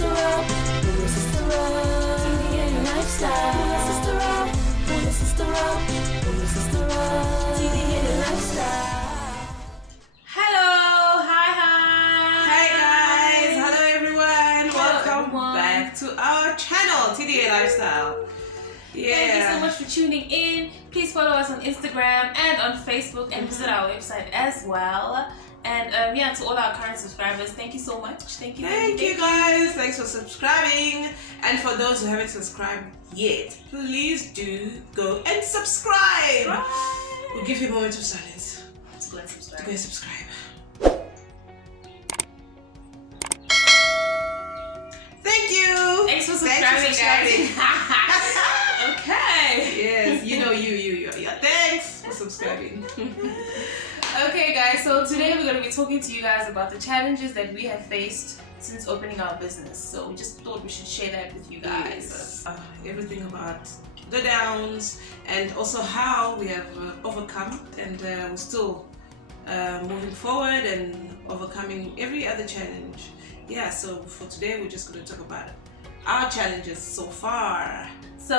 sister up, pull your sister up. TV and lifestyle. Pull your sister up, pull your sister up, pull your sister up. TV and lifestyle. Hello, hi. Hey guys, hello everyone. Welcome everyone. back to our channel, TDA Lifestyle. Thank you so much for tuning in. Please follow us on Instagram and on Facebook and visit our website as well. And to all our current subscribers, thank you so much. Thank you guys. Thanks for subscribing. And for those who haven't subscribed yet, please do go and subscribe. We'll give you a moment of silence. Let's go and subscribe. Go and subscribe. Thank you. Thanks for subscribing, guys. Okay. Yes, you know you. Yeah, thanks for subscribing. Okay, guys. So today we're going to be talking to you guys about the challenges that we have faced since opening our business. So we just thought we should share that with you guys. Yes. Everything about the downs and also how we have overcome, and we're still moving forward and overcoming every other challenge. Yeah, so for today we're just going to talk about our challenges so far. So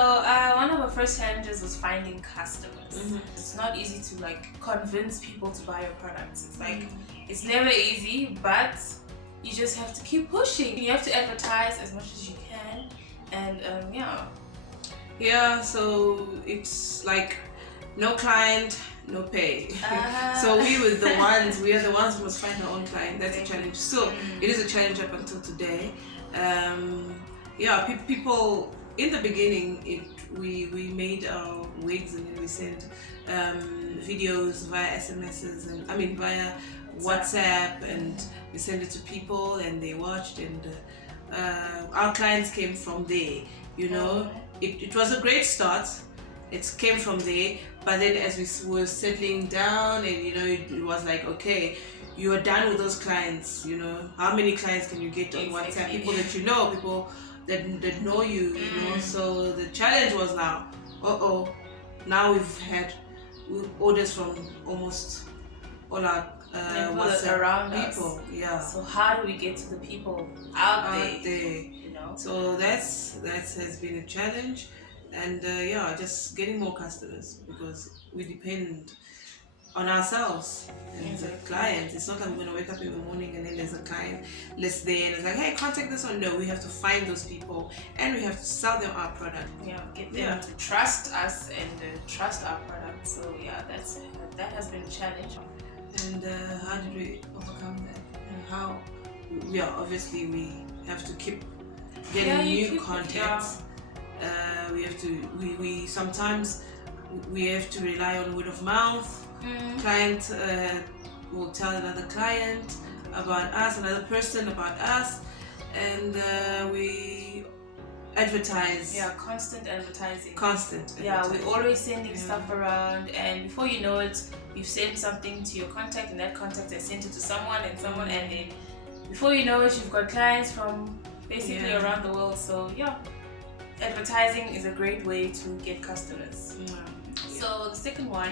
one of our first challenges was finding customers. It's not easy to convince people to buy your products. It's it's never easy, but you just have to keep pushing. You have to advertise as much as you can, and Yeah, so it's like no client, no pay. So we are the ones who must find our own client. That's a challenge. So it is a challenge up until today. People in the beginning, we made our wigs and then we sent videos via SMSs and via WhatsApp, and we sent it to people and they watched, and our clients came from there. It was a great start. It came from there, but then as we were settling down, and it was like, okay, you are done with those clients. How many clients can you get on WhatsApp? People that you know, people that know you. So the challenge was now, now we've had orders from almost all our WhatsApp around people. us. Yeah. So how do we get to the people out there? So that has been a challenge, and just getting more customers, because we depend on ourselves and the clients. It's not like we're gonna wake up in the morning and then there's a client list there and it's like, hey, contact this one. No, we have to find those people and we have to sell them our product. Get them to trust us and trust our product. So that has been a challenge. And how did we overcome that? And how? Obviously we have to keep getting new contacts. We have to. We sometimes we have to rely on word of mouth. Client will tell another client about us, another person about us, and we advertise. Constant advertising. We're always sending stuff around, and before you know it, you've sent something to your contact, and that contact has sent it to someone, and then before you know it, you've got clients from basically around the world. So advertising is a great way to get customers. So the second one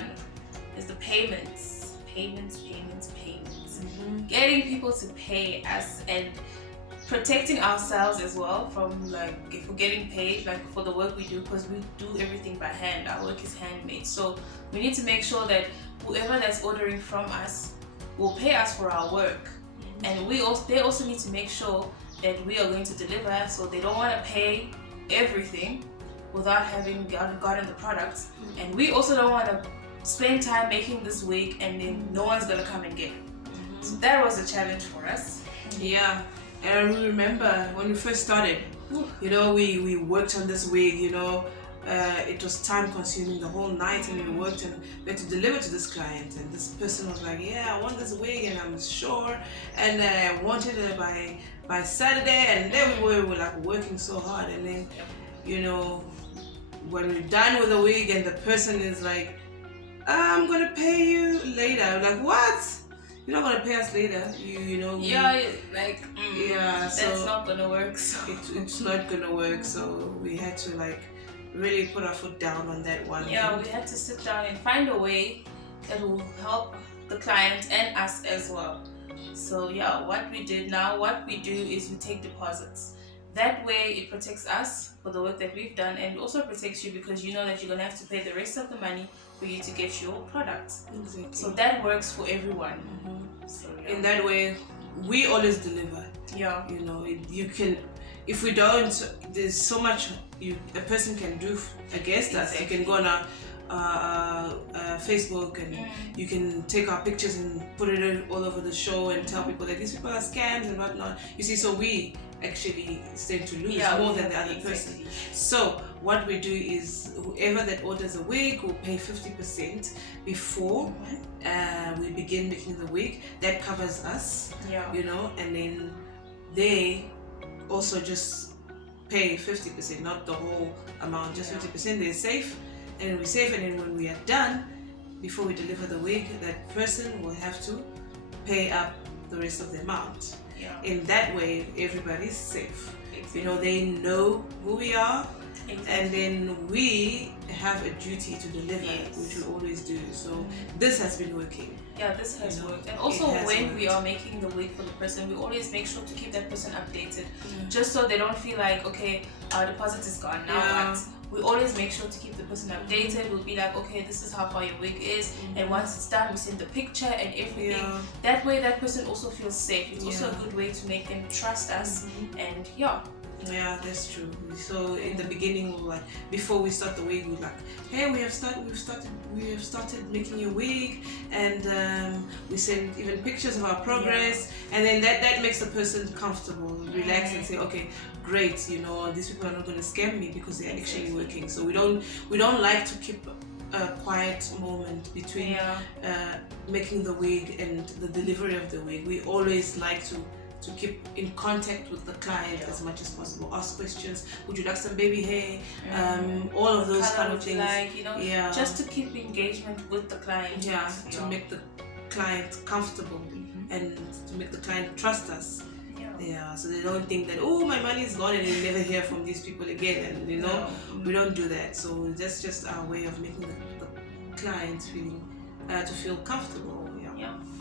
is the payments. Getting people to pay us and protecting ourselves as well from if we're getting paid for the work we do, because we do everything by hand. Our work is handmade, so we need to make sure that whoever that's ordering from us will pay us for our work, and they also need to make sure that we are going to deliver. So they don't want to pay everything without having gotten the products, and we also don't want to spend time making this wig and then no one's gonna come and get it. So that was a challenge for us. And I remember when we first started, we worked on this wig. It was time consuming the whole night, and we worked and we had to deliver to this client, and this person was like, I want this wig and I'm sure, and I wanted it by Saturday, and then we were working so hard, and then when we're done with the wig and the person is like, I'm gonna pay you later. I'm like, what? You're not gonna pay us later? That's not gonna work. So it's not gonna work. So we had to really put our foot down on that one. We had to sit down and find a way that will help the client and us as well. So what we do is we take deposits. That way it protects us for the work that we've done, and also protects you because you know that you're gonna have to pay the rest of the money for you to get your products. Exactly. So that works for everyone. So, In that way, we always deliver. yeah. You know, you can. If we don't, there's so much a person can do against us. You can go on Facebook and you can take our pictures and put it all over the show and tell people that these people are scams and whatnot. You see, so we actually stand to lose more than the other person. So what we do is whoever that orders a wig will pay 50% before we begin making the wig. That covers us, you know, and then they also just pay 50%, not the whole amount, just 50%. They're safe, and we're safe. And then when we are done, before we deliver the wig, that person will have to pay up the rest of the amount. In that way, everybody's safe. You know, they know who we are, and then we have a duty to deliver, which we always do. So this has been working. Yeah, this has worked. And also when we are making the wig for the person, we always make sure to keep that person updated, just so they don't feel like, okay, our deposit is gone, now what? We always make sure to keep the person updated. We'll be like, okay, this is how far your wig is, and once it's done, we send the picture and everything. That way that person also feels safe. It's also a good way to make them trust us, and yeah, that's true. So in the beginning, we were like, before we start the wig, we were like, hey, we have started making your wig, and we send even pictures of our progress, and then that makes the person comfortable, relax, and say, okay, great, you know, these people are not going to scam me because they're actually working. So we don't like to keep a quiet moment between making the wig and the delivery of the wig. We always like to keep in contact with the client as much as possible. Ask questions. Would you like some baby hair? All of those kind of things. Like, you know, just to keep engagement with the client. To make the client comfortable and to make the client trust us. So they don't think that, oh, my money is gone and you never hear from these people again. And you know, we don't do that. So that's just our way of making the clients feel comfortable.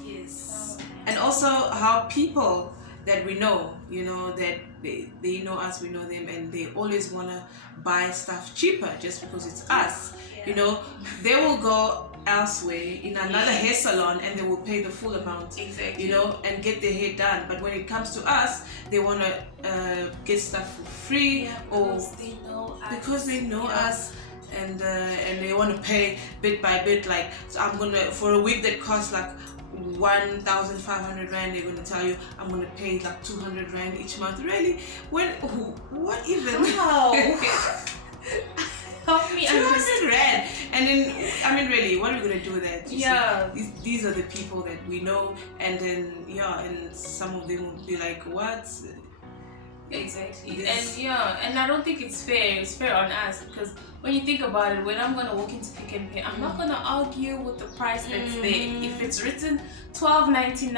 Yes. And also how people that we know, you know, that they know us, we know them, and they always want to buy stuff cheaper just because it's us. You know, they will go elsewhere in another hair salon and they will pay the full amount, you know, and get their hair done. But when it comes to us, they want to get stuff for free, because they know us. And they want to pay bit by bit. Like, so I'm gonna, for a wig that costs like 1,500 rand, they're gonna tell you I'm gonna pay like 200 rand each month. Really? What even? Wow. Help me 200 rand. And then, I mean, really, what are we gonna do with that? These are the people that we know, and then and some of them will be like, what? Exactly. And I don't think it's fair. It's fair on us, because when you think about it, when I'm gonna walk into Pick n Pay, I'm not gonna argue with the price that's there. If it's written $12.99,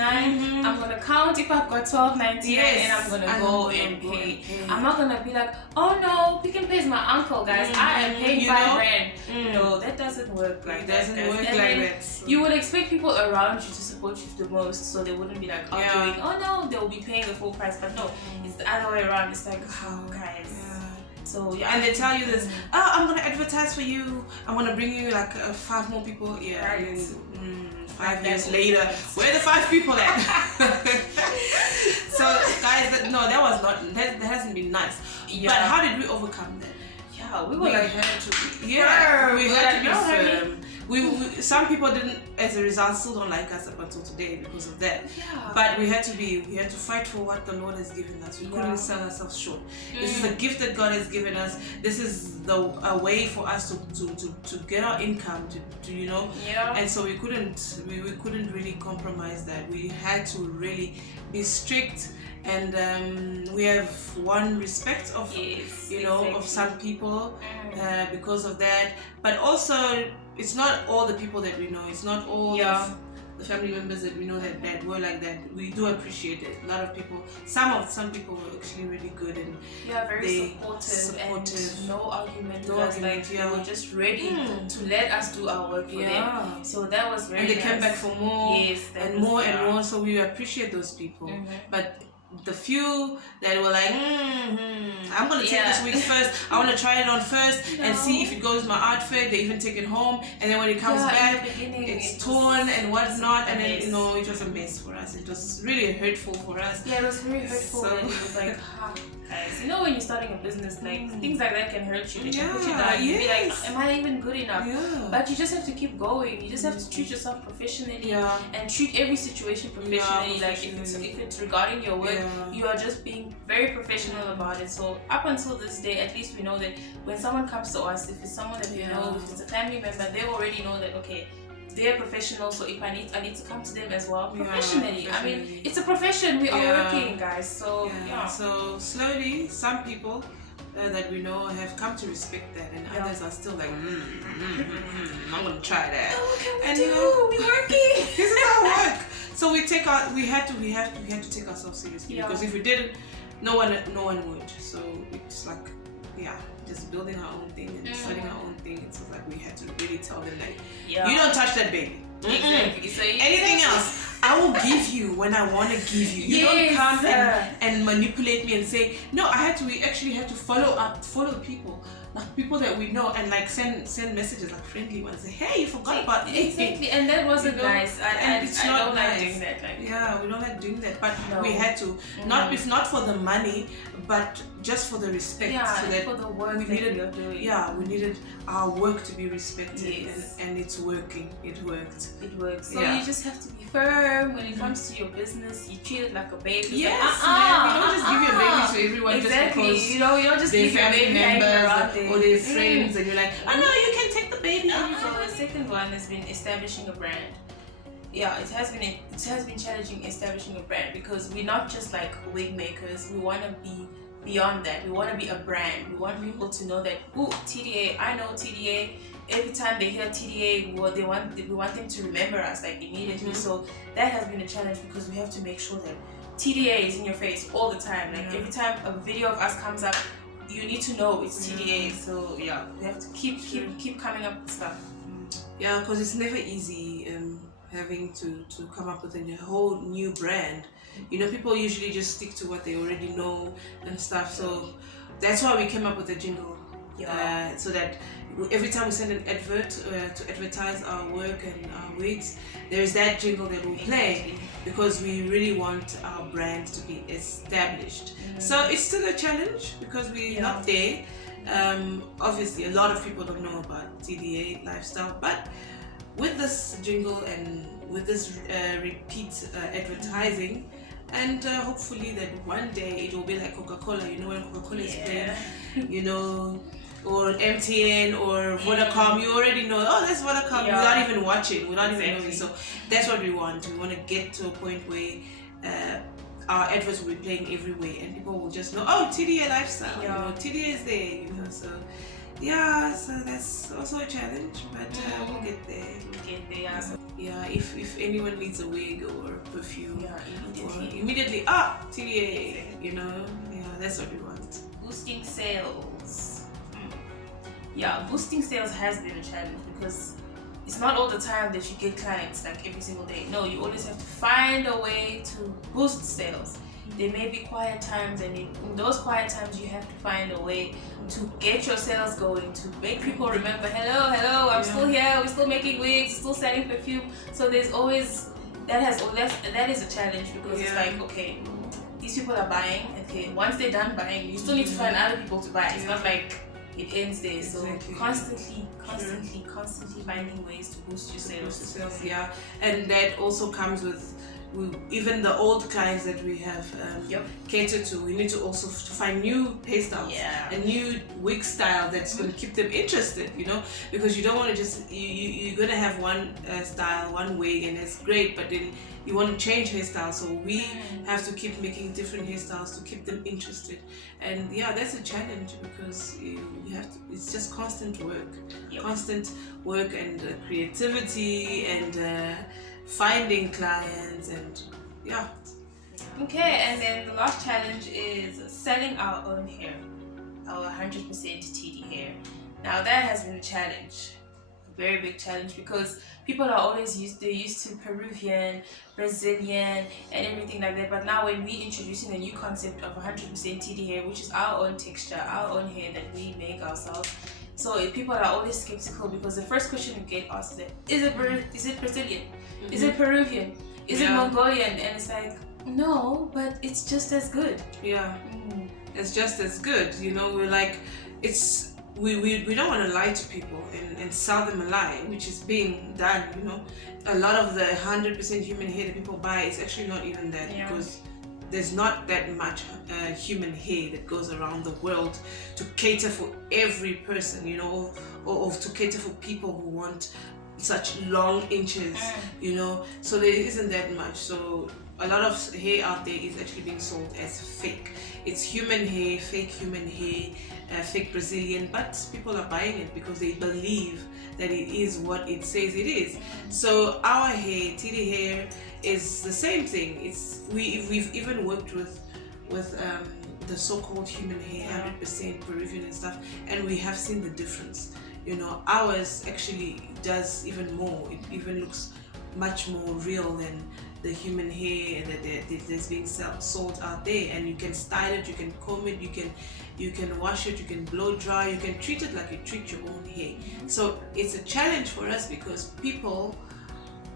I'm gonna count if I've got $12.99 and I'm gonna go and pay. I'm not gonna be like, oh no, Pick n Pay is my uncle, guys. I am paying 5 rand. No, that doesn't work like that. It doesn't work like that. So you would expect people around you to support you the most, so they wouldn't be like arguing, oh no, they'll be paying the full price. But no, it's the other way around. It's like, oh guys. So and they tell you this, oh, I'm gonna advertise for you, I'm gonna bring you like 5 more people. And then 5 years later, where are the 5 people at? So guys, that hasn't been nice. But how did we overcome that? We were like, we had to be firm. Some people didn't, as a result, still don't like us up until today because of that. But we had to fight for what the Lord has given us. We couldn't sell ourselves short. This is a gift that God has given us. This is a way for us to get our income, to you know. And so we couldn't really compromise that. We had to really be strict. And we have won respect of of some people because of that. But also, it's not all the people that we know. It's not all the family members that we know that were like that. We do appreciate it. A lot of people, some people were actually really good and very supportive and no argument. They were just ready to let us do our work for them. So that was very nice. And they came back for more and more and more. So we appreciate those people. But the few that were like, I'm gonna take this wig first. I want to try it on first and see if it goes with my outfit. They even take it home, and then when it comes back, it's torn and whatnot. And then it was a mess for us. It was really hurtful for us. Yeah, it was very hurtful. And it was like, guys, when you're starting a business, like things like that can hurt you. They can put you down. You'll be like, am I even good enough? But you just have to keep going. You just have to treat yourself professionally and treat every situation professionally. Like if it's regarding your work, you are just being very professional about it. So up until this day, at least we know that when someone comes to us, if it's someone that we know, if it's a family member, they already know that okay, they're professional, so if I need to come to them as well professionally. I mean, it's a profession. We are working, guys. So So slowly, some people that we know have come to respect that, and others are still like, I'm gonna try that. And we're working. This is our work. So we had to take ourselves seriously because if we didn't, no one would. So it's like, just building our own thing and starting our own thing. It's like we had to really tell them that you don't touch that baby. Exactly. So anything else, I will give you when I want to give you. You don't come and manipulate me and say no. We actually had to follow people. Like people that we know, and like send messages, like friendly ones. Say, hey, you forgot about me. Exactly, and that wasn't nice. And it's not don't nice. like doing that. Like, we don't like doing that, but we had to. Not if not for the money, but just for the respect. So that for the work we needed. You're doing. We needed our work to be respected, and it's working. It worked. It works. So you just have to be firm when it comes to your business. You treat it like a baby. Yes, man. You don't just give your baby to everyone exactly. just because you don't just give your baby members or their friends, and you're like, oh no, you can take the baby. So the second one has been establishing a brand. It has been challenging establishing a brand because we're not just like wig makers. We want to be beyond that. We want to be a brand. We want people to know that TDA. I know TDA. Every time they hear TDA, we want them to remember us like immediately. So that has been a challenge because we have to make sure that TDA is in your face all the time. Like every time a video of us comes up, you need to know it's TDA. So we have to keep coming up with stuff. Because it's never easy having to come up with a whole new brand. People usually just stick to what they already know and stuff. So that's why we came up with a jingle. So that every time we send an advert to advertise our work and our wigs, there's that jingle that we play because we really want our brand to be established. So it's still a challenge because we're not there. Obviously, a lot of people don't know about TDA lifestyle, but with this jingle and with this repeat advertising, and hopefully that one day it will be like Coca-Cola. When Coca-Cola is playing, or MTN or Vodacom, you already know, that's Vodacom, without even watching, without even knowing. So that's what we want. We want to get to a point where our adverts will be playing everywhere and people will just know, TDA lifestyle, TDA is there, so so that's also a challenge, but we'll get there. If anyone needs a wig or perfume, immediately TDA, that's what we want. Boosting sales. Boosting sales has been a challenge because it's not all the time that you get clients like every single day. No, you always have to find a way to boost sales. There may be quiet times, and in those quiet times you have to find a way to get your sales going, to make people remember, hello, I'm still here, we're still making wigs, still selling perfume. So there's always that is a challenge because it's like, okay, these people are buying, okay, once they're done buying, you still need to find other people to buy. It's not like it ends there. So constantly finding ways to boost your sales. And that also comes with even the old clients that we have catered to. We need to also find new hairstyles, a new wig style that's going to keep them interested, because you don't want to just you're going to have one style, one wig, and it's great, but then you want to change hairstyles. So we have to keep making different hairstyles to keep them interested. And that's a challenge because you have to, it's just constant work and creativity and finding clients and Okay, and then the last challenge is selling our own hair, our 100% TD hair. Now that has been a challenge, a very big challenge because people are always they're used to Peruvian, Brazilian, and everything like that. But now when we introducing a new concept of 100% TD hair, which is our own texture, our own hair that we make ourselves. So people are always skeptical because the first question we get asked is, is it Brazilian? Is it Peruvian? Is it Mongolian? And it's like, no, but it's just as good. Yeah, it's just as good. You know, we're like, we don't want to lie to people and sell them a lie, which is being done. You know, a lot of the 100% human hair that people buy is actually not even that because there's not that much human hair that goes around the world to cater for every person, you know, or to cater for people who want such long inches, you know, so there isn't that much. So a lot of hair out there is actually being sold as fake. It's human hair, fake human hair, fake Brazilian, but people are buying it because they believe that it is what it says it is. So our hair, TD hair, is the same thing. We've even worked with the so-called human hair, 100% Peruvian and stuff, and we have seen the difference. You know, ours actually does even more. It even looks much more real than the human hair that's being sold out there. And you can style it, you can comb it, you can wash it, you can blow dry, you can treat it like you treat your own hair. So it's a challenge for us because people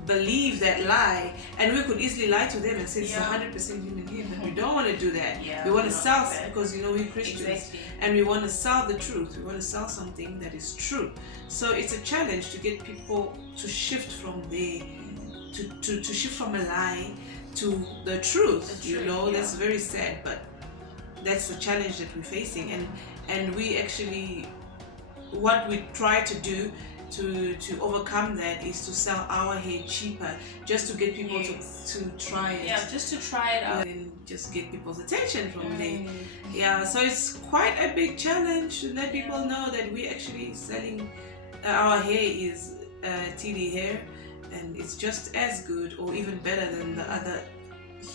believe that lie, and we could easily lie to them and say it's 100% human hair, but we don't want to do that. We want to sell because, you know, we're Christians, and we want to sell the truth. We want to sell something that is true. So it's a challenge to get people to shift from there, to shift from a lie to the truth. You know, that's very sad, but that's the challenge that we're facing, and we actually, what we try to do to overcome that is to sell our hair cheaper, just to get people to try it. Just to try it out and just get people's attention from there. So it's quite a big challenge to let people know that we actually selling our hair is TD hair, and it's just as good or even better than the other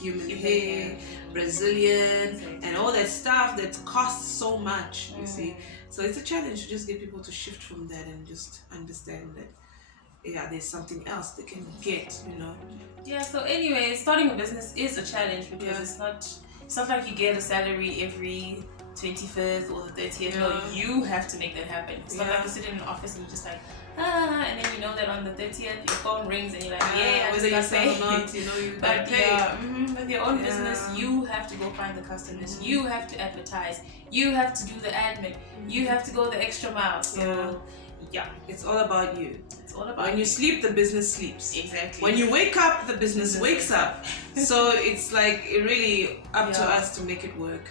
human hair, Brazilian, and all that stuff that costs so much, you see. So it's a challenge to just get people to shift from that and just understand that there's something else they can get, you know. So anyway, starting a business is a challenge because it's not like you get a salary every 25th or the 30th. No, you have to make that happen. It's not like you sit in an office and you're just like, and then you know that on the 30th your phone rings and you're like, I whether you sell or not, you know, you got paid. With your own business, you have to go find the customers, you have to advertise, you have to do the admin, you have to go the extra mile. So it's all about you. It's all about when you sleep, the business sleeps. Exactly. When you wake up, the business wakes up. So it's like really up to us to make it work.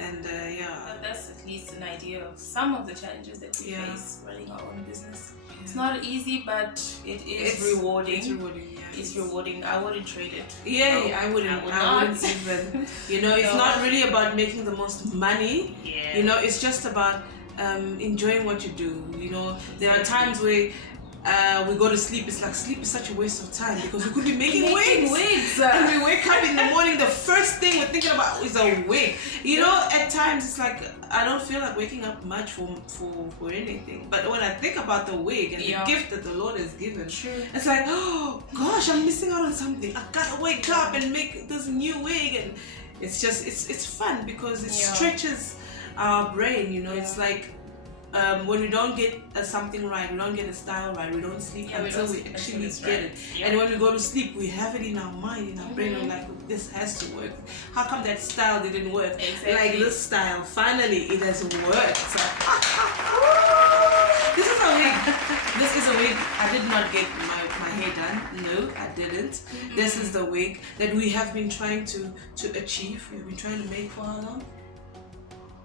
And but that's at least an idea of some of the challenges that we face running our own business. It's not easy, but it's rewarding. It's rewarding. It's rewarding. I wouldn't trade it. I wouldn't even. You know, it's not really about making the most money. You know, it's just about enjoying what you do. You know, there are times where we go to sleep. It's like sleep is such a waste of time because we could be making wigs. And we wake up in the morning, the first thing we're thinking about is a wig. You know, at times it's like I don't feel like waking up much for anything. But when I think about the wig and the gift that the Lord has given, it's like, oh gosh, I'm missing out on something. I gotta wake up and make this new wig, and it's just it's fun because it stretches our brain. You know, it's like. When we don't get something right, we don't get a style right, we don't sleep until we actually get it. And when we go to sleep, we have it in our mind, in our brain, we're like, this has to work. How come that style didn't work? Like this style, finally it has worked. So, this is a wig. This is a wig. I did not get my hair done. No, I didn't. This is the wig that we have been trying to achieve. We've been trying to make for how long?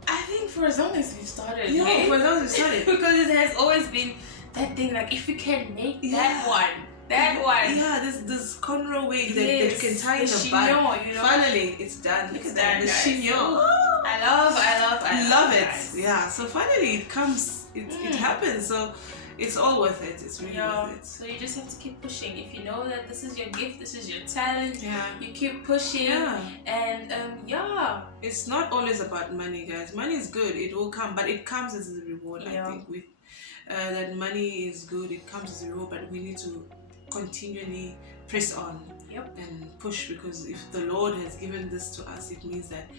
I think for as long as we've started. For as long as we've started. Because it has always been that thing, like if we can make that one. Yeah, this cornrow wig that you can tie in the bun. You know? Finally, it's done. Look at that. The chignon. I love it. Guys. Yeah, so finally it comes, it happens. So it's all worth it. It's really worth it. So you just have to keep pushing. If you know that this is your gift, this is your talent, you keep pushing. And it's not always about money, guys. Money is good. It will come, but it comes as a reward. I think that money is good, it comes as a reward, but we need to continually press on and push, because if the Lord has given this to us, it means that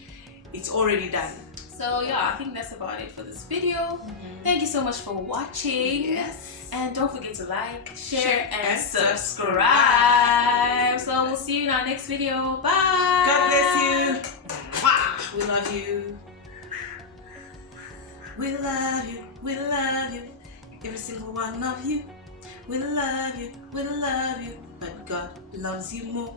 it's already done. So yeah, I think that's about it for this video. Thank you so much for watching. Yes. And don't forget to like, share, and and subscribe. So we'll see you in our next video. Bye. God bless you. Mwah. We love you. We love you. We love you. Every single one of you. We love you. We love you. But God loves you more.